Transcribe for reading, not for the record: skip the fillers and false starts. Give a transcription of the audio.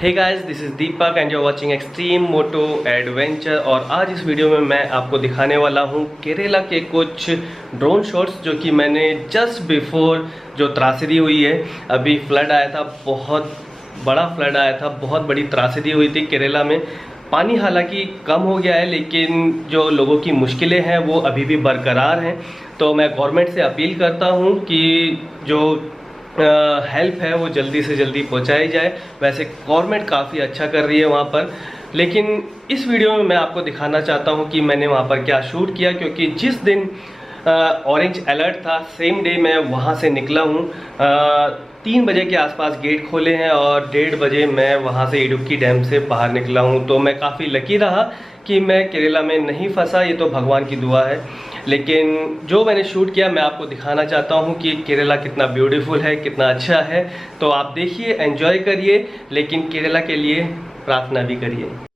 Hey guys, this is Deepak and you are watching extreme moto adventure. और आज इस video में मैं आपको दिखाने वाला हूँ केरला के कुछ ड्रोन शॉट्स जो कि मैंने जस्ट बिफोर जो त्रासदी हुई है, अभी फ्लड आया था, बहुत बड़ा फ्लड आया था, बहुत बड़ी त्रासदी हुई थी केरला में। पानी हालांकि कम हो गया है लेकिन जो लोगों की मुश्किलें हैं वो अभी भी बरकरार हैं। तो मैं गवर्नमेंट से अपील करता हूँ कि जो हेल्प है वो जल्दी से जल्दी पहुंचाई जाए। वैसे गवर्नमेंट काफ़ी अच्छा कर रही है वहाँ पर, लेकिन इस वीडियो में मैं आपको दिखाना चाहता हूँ कि मैंने वहाँ पर क्या शूट किया, क्योंकि जिस दिन ऑरेंज अलर्ट था सेम डे मैं वहाँ से निकला हूँ। 3 बजे के आसपास गेट खोले हैं और 1:30 बजे मैं वहाँ से इडुक्की डैम से बाहर निकला हूँ। तो मैं काफ़ी लकी रहा कि मैं केरला में नहीं फंसा, ये तो भगवान की दुआ है। लेकिन जो मैंने शूट किया मैं आपको दिखाना चाहता हूँ कि केरला कितना ब्यूटीफुल है, कितना अच्छा है। तो आप देखिए, एंजॉय करिए, लेकिन केरला के लिए प्रार्थना भी करिए।